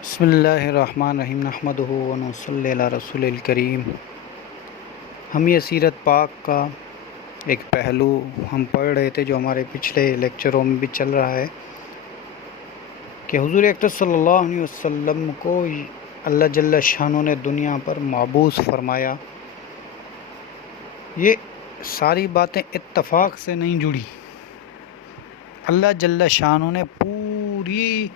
بسم اللہ الرحمن الرحیم نحمدہ و نصلی علی رسول الکریم۔ ہم یہ سیرت پاک کا ایک پہلو ہم پڑھ رہے تھے جو ہمارے پچھلے لیکچروں میں بھی چل رہا ہے کہ حضور اکرم صلی اللہ علیہ وسلم کو اللہ جل شانہ نے دنیا پر مبعوث فرمایا۔ یہ ساری باتیں اتفاق سے نہیں جڑی، اللہ جل شانہ نے پوری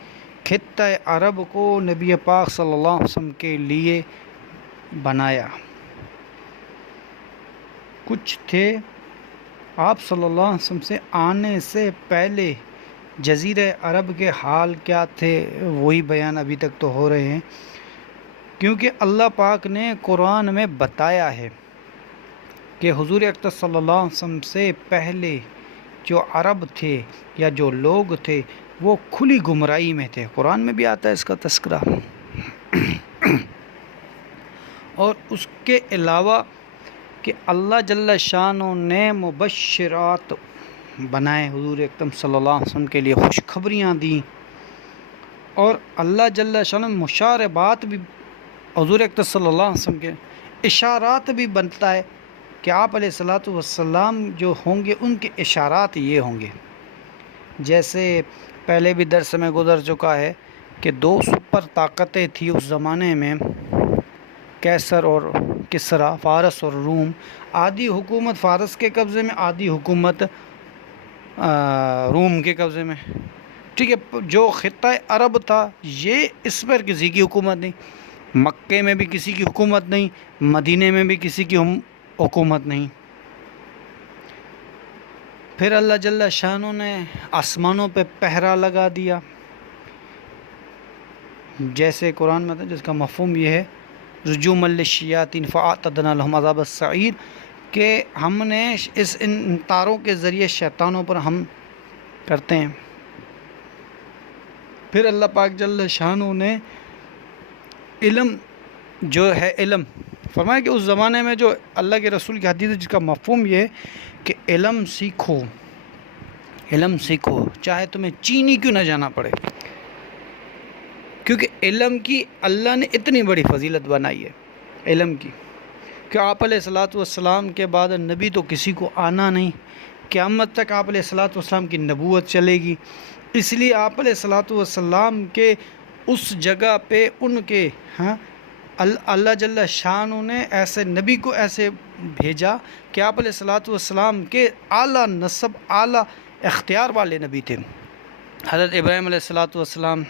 خطہ عرب کو نبی پاک صلی اللہ علیہ وسلم کے لیے بنایا۔ کچھ تھے آپ صلی اللہ علیہ وسلم سے آنے سے پہلے جزیرہ عرب کے حال کیا تھے، وہی بیان ابھی تک تو ہو رہے ہیں، کیونکہ اللہ پاک نے قرآن میں بتایا ہے کہ حضور اکرم صلی اللہ علیہ وسلم سے پہلے جو عرب تھے یا جو لوگ تھے وہ کھلی گمراہی میں تھے۔ قرآن میں بھی آتا ہے اس کا تذکرہ۔ اور اس کے علاوہ کہ اللہ جل شانہ نے مبشرات بنائے، حضور اکرم صلی اللہ علیہ وسلم کے لیے خوشخبریاں دیں، اور اللہ جل شانہ مشاربات بھی حضور اکرم صلی اللہ علیہ وسلم کے اشارات بھی بنتا ہے کہ آپ علیہ الصلوۃ والسلام جو ہوں گے ان کے اشارات یہ ہوں گے۔ جیسے پہلے بھی درس میں گزر چکا ہے کہ دو سپر طاقتیں تھیں اس زمانے میں، کیسر اور کسرا، فارس اور روم۔ آدھی حکومت فارس کے قبضے میں، آدھی حکومت روم کے قبضے میں، ٹھیک ہے۔ جو خطہ عرب تھا یہ اس پر کسی کی حکومت نہیں، مکے میں بھی کسی کی حکومت نہیں، مدینے میں بھی کسی کی حکومت نہیں۔ پھر اللہ جل شانہ نے آسمانوں پہ پہرا لگا دیا، جیسے قرآن میں تھا، جس کا مفہوم یہ ہے رجوما للشیاطین فاعتدنا لهم عذاب السعیر، کہ ہم نے ان تاروں کے ذریعے شیطانوں پر ہم کرتے ہیں۔ پھر اللہ پاک جل شانہ نے علم جو ہے، علم فرمایا کہ اس زمانے میں جو اللہ کے رسول کی حدیث ہے جس کا مفہوم یہ ہے کہ علم سیکھو، علم سیکھو چاہے تمہیں چینی کیوں نہ جانا پڑے، کیونکہ علم کی اللہ نے اتنی بڑی فضیلت بنائی ہے علم کی، کہ آپ علیہ الصلوۃ والسلام کے بعد نبی تو کسی کو آنا نہیں، قیامت تک آپ علیہ الصلوۃ والسلام کی نبوت چلے گی۔ اس لیے آپ علیہ الصلوۃ والسلام کے اس جگہ پہ ان کے اللہ جل شانہ نے ایسے نبی کو ایسے بھیجا کہ آپ علیہ الصلوۃ والسلام کے اعلیٰ نسب، اعلیٰ اختیار والے نبی تھے۔ حضرت ابراہیم علیہ الصلوۃ والسلام،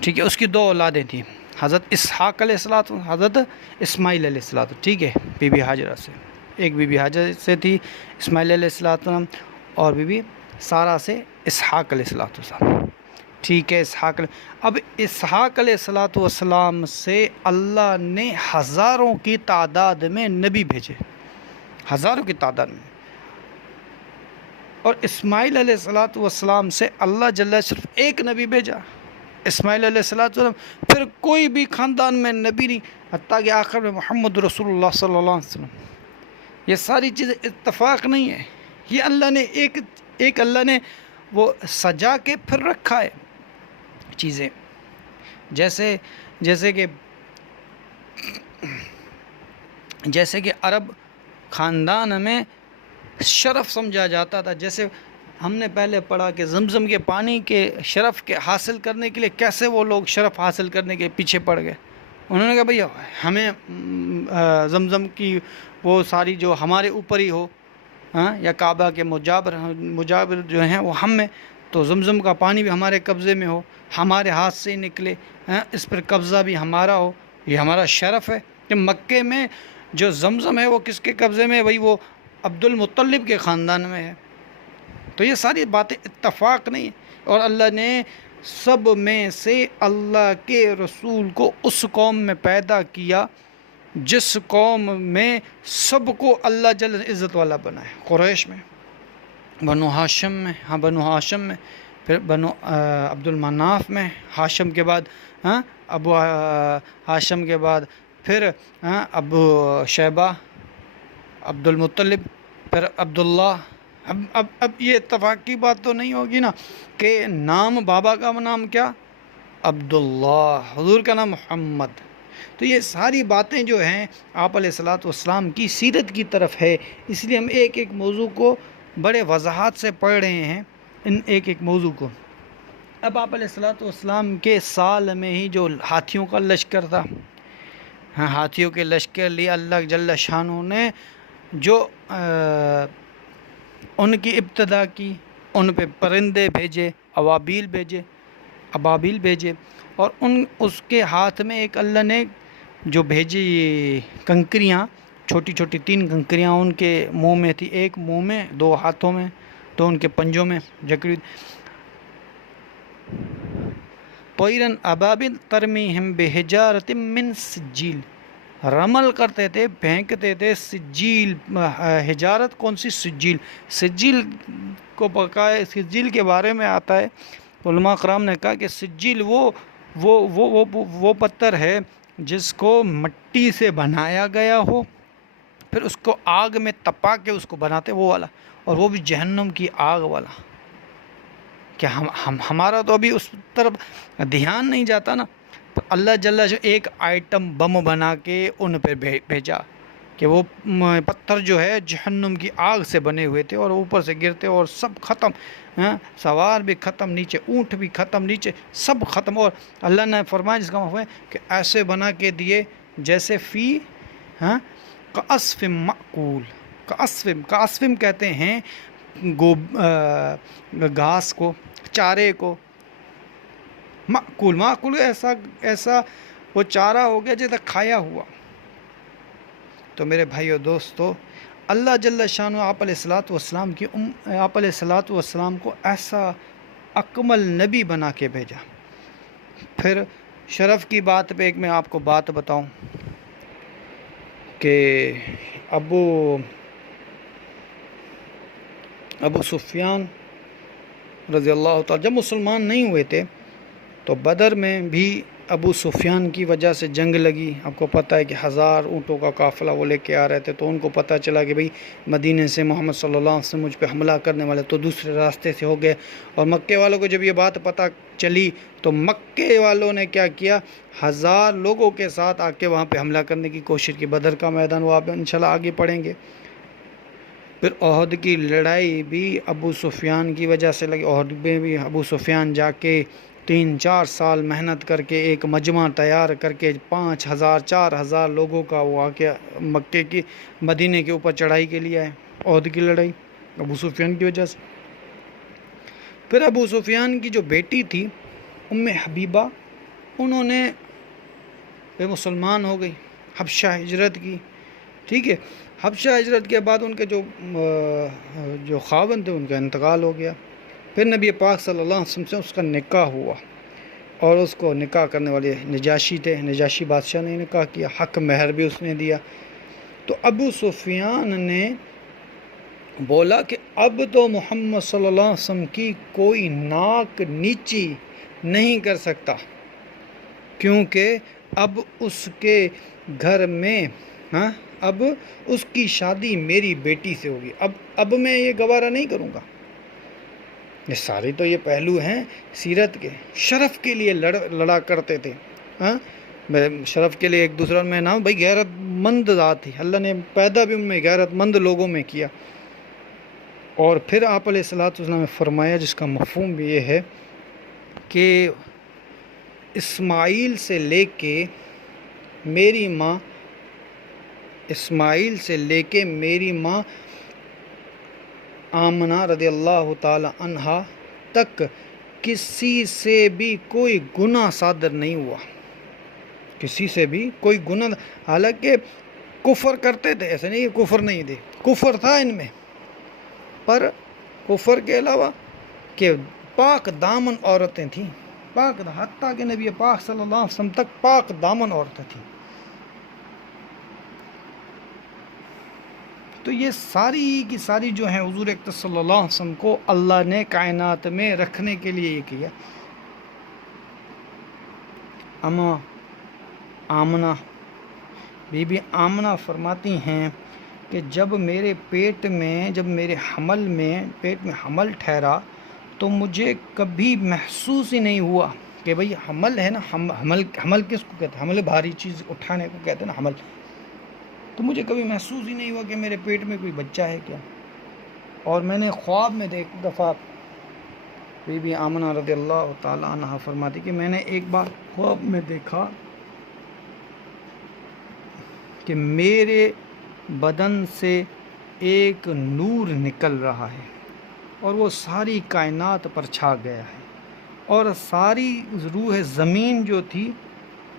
ٹھیک ہے، اس کی دو اولادیں تھیں، حضرت اسحاق علیہ الصلوۃ، حضرت اسماعیل علیہ الصلوۃ، ٹھیک ہے، بی بی ہاجرہ سے، ایک بی بی ہاجرہ سے تھی اسماعیل علیہ الصلوۃ اور بی بی سارہ سے اسحاق علیہ الصلوۃ، ٹھیک ہے۔ اب اسحاق علیہ الصلوۃ والسلام سے اللہ نے ہزاروں کی تعداد میں نبی بھیجے، ہزاروں کی تعداد میں، اور اسماعیل علیہ الصلوۃ والسلام سے اللہ جل صرف ایک نبی بھیجا، اسماعیل علیہ الصلوۃ والسلام، پھر کوئی بھی خاندان میں نبی نہیں، حتیٰ کہ آخر میں محمد رسول اللہ صلی اللہ علیہ وسلم۔ یہ ساری چیزیں اتفاق نہیں ہے، یہ اللہ نے ایک اللہ نے وہ سجا کے پھر رکھا ہے چیزیں، جیسے کہ عرب خاندان میں شرف سمجھا جاتا تھا۔ جیسے ہم نے پہلے پڑھا کہ زمزم کے پانی کے شرف کے حاصل کرنے کے لیے کیسے وہ لوگ شرف حاصل کرنے کے پیچھے پڑ گئے، انہوں نے کہا بھئی ہمیں زمزم کی وہ ساری جو ہمارے اوپر ہی ہو، یا کعبہ کے مجاور جو ہیں وہ ہم میں، تو زمزم کا پانی بھی ہمارے قبضے میں ہو، ہمارے ہاتھ سے نکلے، اس پر قبضہ بھی ہمارا ہو، یہ ہمارا شرف ہے۔ کہ مکے میں جو زمزم ہے وہ کس کے قبضے میں ہے؟ بھئی وہ عبد المطلب کے خاندان میں ہے۔ تو یہ ساری باتیں اتفاق نہیں ہیں، اور اللہ نے سب میں سے اللہ کے رسول کو اس قوم میں پیدا کیا جس قوم میں سب کو اللہ جل عزت والا بنائے، قریش میں، بنو ہاشم میں، بنو ہاشم میں، پھر بنو عبد المناف میں، ہاشم کے بعد ابو ہاشم کے بعد پھر ابو شیبہ، عبد المطلب، پھر عبداللہ۔ اب یہ اتفاق کی بات تو نہیں ہوگی نا کہ نام بابا کا نام کیا؟ عبداللہ، حضور کا نام محمد۔ تو یہ ساری باتیں جو ہیں آپ علیہ الصلاۃ والسلام کی سیرت کی طرف ہے، اس لیے ہم ایک ایک موضوع کو بڑے وضاحت سے پڑھ رہے ہیں، ان ایک ایک موضوع کو۔ اب آپ علیہ الصلاۃ والسلام کے سال میں ہی جو ہاتھیوں کا لشکر تھا، ہاتھیوں کے لشکر لیے اللہ جل شانہ نے جو ان کی ابتدا کی، ان پہ پرندے بھیجے، ابابیل بھیجے، اور اس کے ہاتھ میں ایک اللہ نے جو بھیجی کنکریاں، چھوٹی چھوٹی 3 کنکریاں ان کے منہ میں تھی، ایک منہ میں، 2 ہاتھوں میں، 2 ان کے پنجوں میں جکڑی۔ طیرن ابابل ترمیہم بحجارۃ من سجیل، رمل کرتے تھے، پھینکتے تھے سجیل، حجارت کون سی؟ سجیل کو پکائے، سجیل کے بارے میں آتا ہے، علماء کرام نے کہا کہ سجیل وہ پتھر ہے جس کو مٹی سے بنایا گیا ہو، پھر اس کو آگ میں تپا کے اس کو بناتے، وہ والا، اور وہ بھی جہنم کی آگ والا۔ کہ ہمارا تو ابھی اس طرف دھیان نہیں جاتا نا، اللہ جل جو ایک آئٹم بم بنا کے ان پہ بھیجا کہ وہ پتھر جو ہے جہنم کی آگ سے بنے ہوئے تھے، اور اوپر سے گرتے اور سب ختم، سوار بھی ختم، نیچے اونٹ بھی ختم، نیچے سب ختم۔ اور اللہ نے فرمایا جس کا مفہوم ہے کہ ایسے بنا کے دیے جیسے فی کعصف مأکول، کعصف کہتے ہیں گھاس کو، چارے کو، معقول ایسا وہ چارہ ہو گیا جیسا کھایا ہوا۔ تو میرے بھائیو دوستو، اللہ جل شانہ آپ علیہ الصلاۃ والسلام کو ایسا اکمل نبی بنا کے بھیجا۔ پھر شرف کی بات پہ ایک میں آپ کو بات بتاؤں کہ ابو سفیان رضی اللہ تعالیٰ جب مسلمان نہیں ہوئے تھے تو بدر میں بھی ابو سفیان کی وجہ سے جنگ لگی۔ آپ کو پتہ ہے کہ 1000 اونٹوں کا قافلہ وہ لے کے آ رہے تھے، تو ان کو پتہ چلا کہ بھئی مدینے سے محمد صلی اللہ علیہ وسلم مجھ پہ حملہ کرنے والے، تو دوسرے راستے سے ہو گئے۔ اور مکے والوں کو جب یہ بات پتہ چلی تو مکے والوں نے کیا کیا، 1000 لوگوں کے ساتھ آ کے وہاں پہ حملہ کرنے کی کوشش کی۔ بدر کا میدان وہ آپ انشاءاللہ آگے پڑھیں گے۔ پھر احد کی لڑائی بھی ابو سفیان کی وجہ سے لگی۔ احد میں بھی ابو سفیان جا کے 3-4 سال محنت کر کے ایک مجمع تیار کر کے 5000-4000 لوگوں کا وہ آ کے مکے کی مدینے کے اوپر چڑھائی کے لیے آئے۔ احد کی لڑائی ابو سفیان کی وجہ سے۔ پھر ابو سفیان کی جو بیٹی تھی حبیبہ، انہوں نے مسلمان ہو گئی، حبشہ ہجرت کی، ٹھیک ہے۔ حبشہ ہجرت کے بعد ان کے جو خاوند تھے ان کا انتقال ہو گیا۔ پھر نبی پاک صلی اللہ علیہ وسلم سے اس کا نکاح ہوا، اور اس کو نکاح کرنے والے نجاشی تھے، نجاشی بادشاہ نے نکاح کیا، حق مہر بھی اس نے دیا۔ تو ابو سفیان نے بولا کہ اب تو محمد صلی اللہ علیہ وسلم کی کوئی ناک نیچی نہیں کر سکتا، کیونکہ اب اس کے گھر میں اب اس کی شادی میری بیٹی سے ہوگی، اب میں یہ گوارہ نہیں کروں گا۔ یہ سارے تو یہ پہلو ہیں سیرت کے، شرف کے لیے لڑا کرتے تھے، شرف کے لیے ایک دوسرے میں نام، بھائی غیرت مند ذات تھی، اللہ نے پیدا بھی ان میں غیرت مند لوگوں میں کیا۔ اور پھر آپ علیہ الصلوۃ والسلام نے فرمایا، جس کا مفہوم بھی یہ ہے کہ اسماعیل سے لے کے میری ماں آمنہ رضی اللہ تعالی عنہا تک کسی سے بھی کوئی گناہ صادر نہیں ہوا، کسی سے بھی کوئی گناہ، حالانکہ کفر کرتے تھے، ایسے نہیں کہ کفر نہیں تھے، کفر تھا ان میں، پر کفر کے علاوہ کہ پاک دامن عورتیں تھیں، حتیٰ کہ نبی پاک صلی اللہ علیہ وسلم تک پاک دامن عورتیں تھیں۔ تو یہ ساری کی ساری جو ہیں حضور اکرم صلی اللہ علیہ وسلم کو اللہ نے کائنات میں رکھنے کے لیے یہ کیا۔ آمنہ بی بی آمنہ فرماتی ہیں کہ جب میرے پیٹ میں حمل ٹھہرا تو مجھے کبھی محسوس ہی نہیں ہوا کہ بھئی حمل ہے نا، حمل کس کو کہتے ہیں؟ حمل بھاری چیز اٹھانے کو کہتے ہیں نا، حمل. تو مجھے کبھی محسوس ہی نہیں ہوا کہ میرے پیٹ میں کوئی بچہ ہے کیا. اور میں نے خواب میں ایک دفعہ بی بی آمنہ رضی اللہ تعالیٰ عنہ فرماتی کہ میں نے ایک بار خواب میں دیکھا کہ میرے بدن سے ایک نور نکل رہا ہے اور وہ ساری کائنات پر چھا گیا ہے، اور ساری روح زمین جو تھی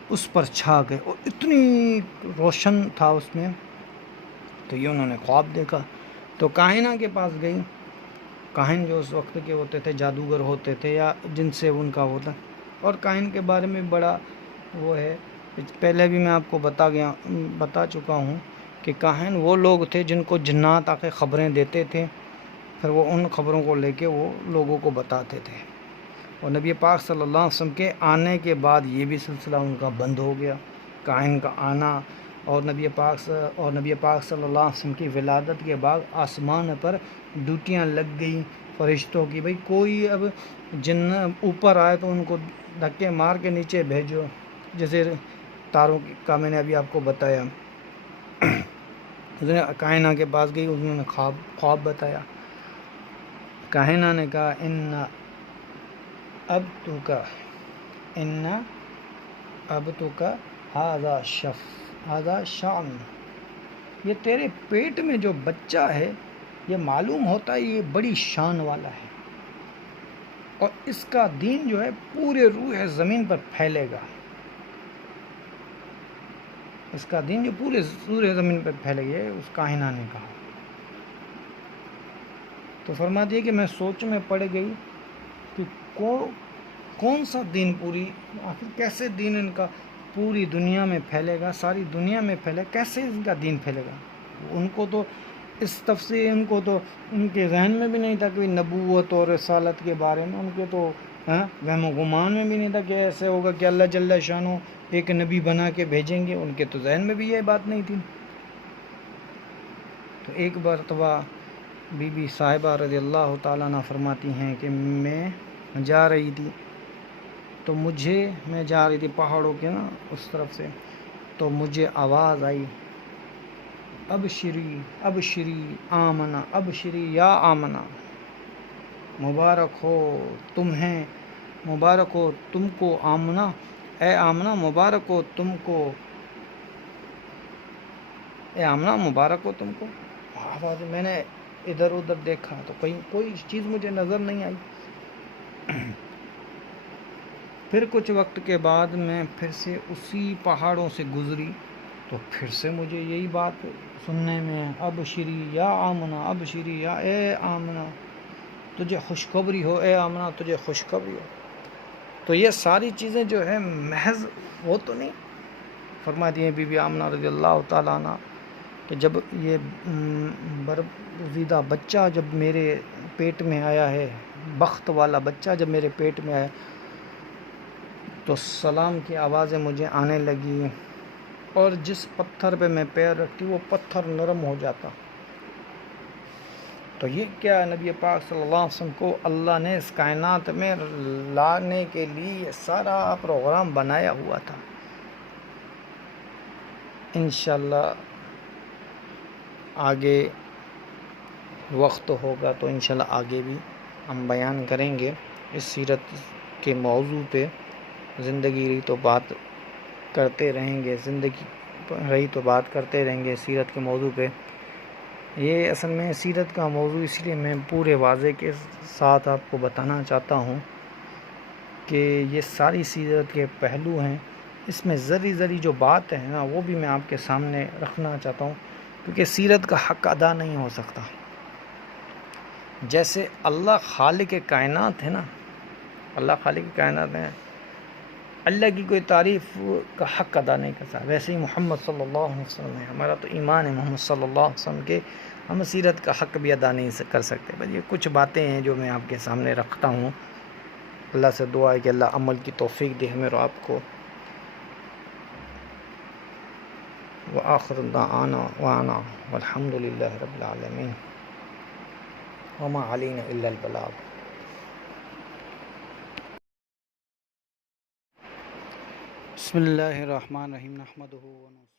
اس پر چھا گئے، اور اتنی روشن تھا اس میں. تو یہ انہوں نے خواب دیکھا. تو کاہنہ کے پاس گئی. کاہن جو اس وقت کے ہوتے تھے جادوگر ہوتے تھے یا جن سے ان کا ہوتا. اور کاہن کے بارے میں بڑا وہ ہے، پہلے بھی میں آپ کو بتا چکا ہوں کہ کاہن وہ لوگ تھے جن کو جنات آ کے خبریں دیتے تھے، پھر وہ ان خبروں کو لے کے وہ لوگوں کو بتاتے تھے. اور نبی پاک صلی اللہ علیہ وسلم کے آنے کے بعد یہ بھی سلسلہ ان کا بند ہو گیا، کاہن کا آنا. اور نبی پاک صلی اللہ علیہ وسلم کی ولادت کے بعد آسمان پر ڈیوٹیاں لگ گئیں فرشتوں کی، بھئی کوئی اب جن اوپر آئے تو ان کو دھکے مار کے نیچے بھیجو، جیسے تاروں کا میں نے ابھی آپ کو بتایا. کائنہ کے پاس گئی، انہوں نے خواب بتایا. کائنہ نے کہا ان ابتک ھذا شأن، یہ تیرے پیٹ میں جو بچہ ہے یہ معلوم ہوتا ہے یہ بڑی شان والا ہے، اور اس کا دین جو ہے پورے روح زمین پر پھیلے گا. اس کا دین جو پورے روح زمین پر پھیلے گا، اس کاہنہ نے کہا. تو فرماتی ہے کہ میں سوچ میں پڑ گئی کہ کون سا دین آخر کیسے دین ان کا پوری دنیا میں پھیلے گا، ساری دنیا میں پھیلے، کیسے ان کا دین پھیلے گا. ان کو تو اس تفسیر ان کو تو ان کے ذہن میں بھی نہیں تھا کہ نبوت اور رسالت کے بارے میں، ان کے تو وہم و گمان میں بھی نہیں تھا کہ ایسے ہوگا کہ اللہ جل شانہ ایک نبی بنا کے بھیجیں گے. ان کے تو ذہن میں بھی یہ بات نہیں تھی. تو ایک مرتبہ بی بی صاحبہ رضی اللہ تعالیٰ عنہ فرماتی ہیں کہ میں جا رہی تھی، تو میں جا رہی تھی پہاڑوں کے نا اس طرف سے، تو مجھے آواز آئی ابشری ابشری آمنہ، ابشری یا آمنہ، مبارک ہو تمہیں، مبارک ہو تم کو آمنہ، اے آمنہ مبارک ہو تم کو، اے آمنہ مبارک ہو تم کو. آواز میں نے ادھر ادھر دیکھا تو کہیں کوئی چیز مجھے نظر نہیں آئی. پھر کچھ وقت کے بعد میں پھر سے اسی پہاڑوں سے گزری، تو پھر سے مجھے یہی بات سننے میں، ابشری یا آمنہ، ابشری یا اے آمنہ تجھے خوشخبری ہو، اے آمنہ تجھے خوشخبری ہو. تو یہ ساری چیزیں جو ہے محض وہ تو نہیں. فرماتی ہیں بی بی آمنہ رضی اللہ تعالیٰ عنہ کہ جب یہ برگزیدہ بچہ جب میرے پیٹ میں آیا ہے، بخت والا بچہ جب میرے پیٹ میں آیا، تو سلام کی آوازیں مجھے آنے لگی، اور جس پتھر پہ میں پیر رکھتی وہ پتھر نرم ہو جاتا. تو یہ کیا نبی پاک صلی اللہ علیہ وسلم کو اللہ نے اس کائنات میں لانے کے لیے سارا پروگرام بنایا ہوا تھا. انشاءاللہ آگے وقت ہوگا تو انشاءاللہ آگے بھی ہم بیان کریں گے اس سیرت کے موضوع پہ. زندگی رہی تو بات کرتے رہیں گے، سیرت کے موضوع پہ. یہ اصل میں سیرت کا موضوع اس لیے میں پورے واضح کے ساتھ آپ کو بتانا چاہتا ہوں کہ یہ ساری سیرت کے پہلو ہیں. اس میں ذری جو بات ہے نا وہ بھی میں آپ کے سامنے رکھنا چاہتا ہوں، کیونکہ سیرت کا حق ادا نہیں ہو سکتا. جیسے اللہ خالق کائنات ہے نا، اللہ خالق کائنات ہے، اللہ کی کوئی تعریف کا حق ادا نہیں کرتا، ویسے ہی محمد صلی اللہ علیہ وسلم ہے. ہمارا تو ایمان ہے محمد صلی اللہ علیہ وسلم کے، ہم سیرت کا حق بھی ادا نہیں کر سکتے. بس یہ کچھ باتیں ہیں جو میں آپ کے سامنے رکھتا ہوں. اللہ سے دعا ہے کہ اللہ عمل کی توفیق دے ہمیں اور آپ کو. وآخر دعوانا والحمد للہ رب العالمین وما علینا الا البلاغ. بسم اللہ الرحمن الرحیم نحمدہ و نصلی